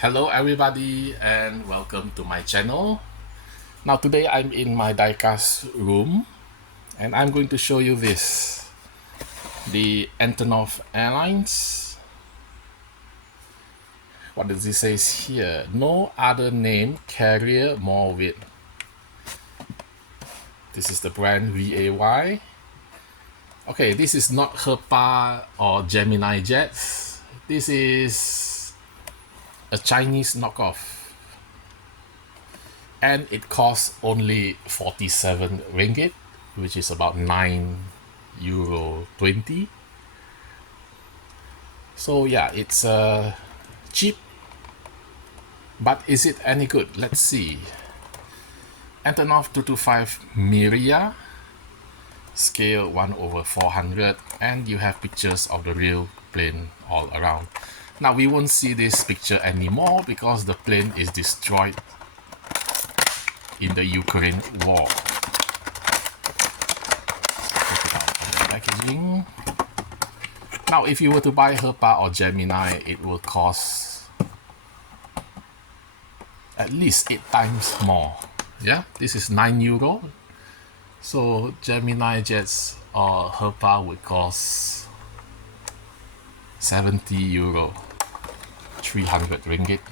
Hello everybody and welcome to my channel. Now today I'm in my diecast room and I'm going to show you this. The Antonov Airlines. What does it say here? No other name carrier more weight. This is the brand VAY. Okay, this is not Herpa or Gemini jets. This is a Chinese knockoff. And it costs only 47 ringgit, which is about €9.20. So yeah, it's cheap, but is it any good? Let's see. Antonov AN225 Mriya, scale 1/400, and you have pictures of the real plane all around. Now we won't see this picture anymore because the plane is destroyed in the Ukraine war. Take it out of the packaging. Now, if you were to buy Herpa or Gemini, it will cost at least 8 times more. Yeah, this is €9. So Gemini jets or Herpa would cost €70, 300 ringgit.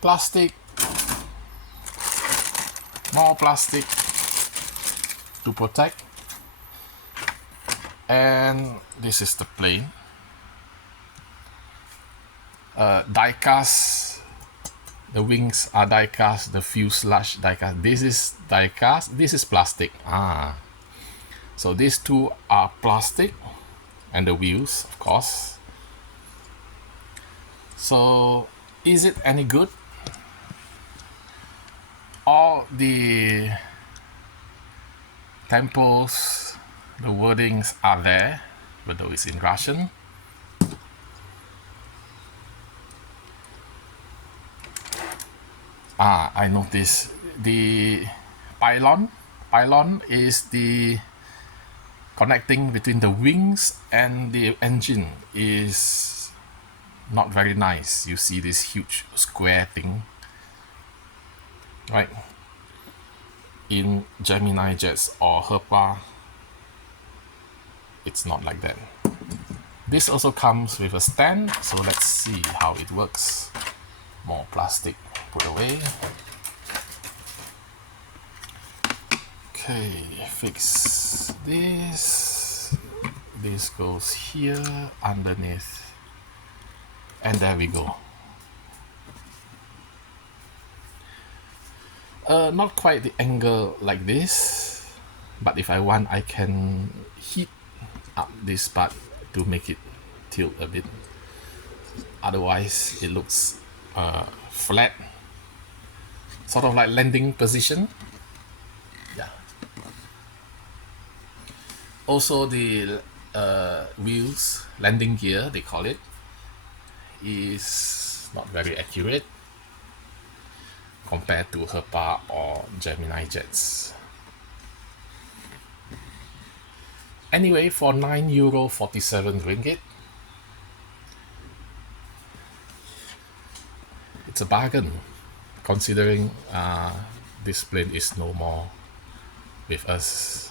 Plastic, more plastic to protect, and this is the plane. Diecast, the wings are diecast, the fuselage diecast. This is diecast, this is plastic. So these two are plastic, and the wheels, of course. So is it any good? All the tempos, the wordings are there, but though it's in Russian. I noticed the pylon is the connecting between the wings and the engine is not very nice. You see this huge square thing, right? In Gemini jets or Herpa, it's not like that. This also comes with a stand, so let's see how it works. More plastic put away. Okay, fix this. This goes here underneath, and there we go. Not quite the angle like this, but if I want, I can heat up this part to make it tilt a bit. Otherwise, it looks flat, sort of like landing position. Yeah. Also, the wheels, landing gear, they call it, is not very accurate compared to Herpa or Gemini jets. Anyway, for €9.47, it's a bargain, considering this plane is no more with us.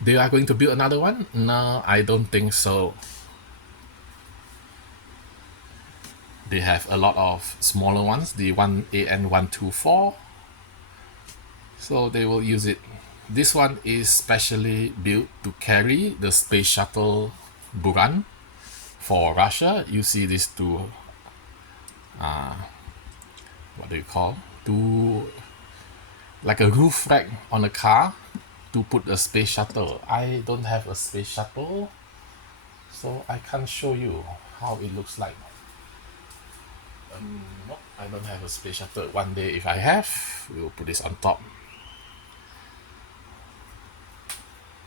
They are going to build another one? No, I don't think so. They have a lot of smaller ones, the AN124, so they will use it. This one is specially built to carry the space shuttle Buran for Russia. You see these two, what do you call? Two, like a roof rack on a car to put a space shuttle. I don't have a space shuttle, so I can't show you how it looks like. No, I don't have a space shuttle. One day, if I have, we will put this on top.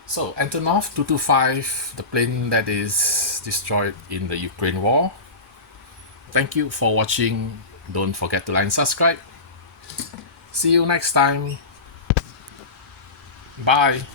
So, Antonov AN225, the plane that is destroyed in the Ukraine war. Thank you for watching. Don't forget to like and subscribe. See you next time. Bye.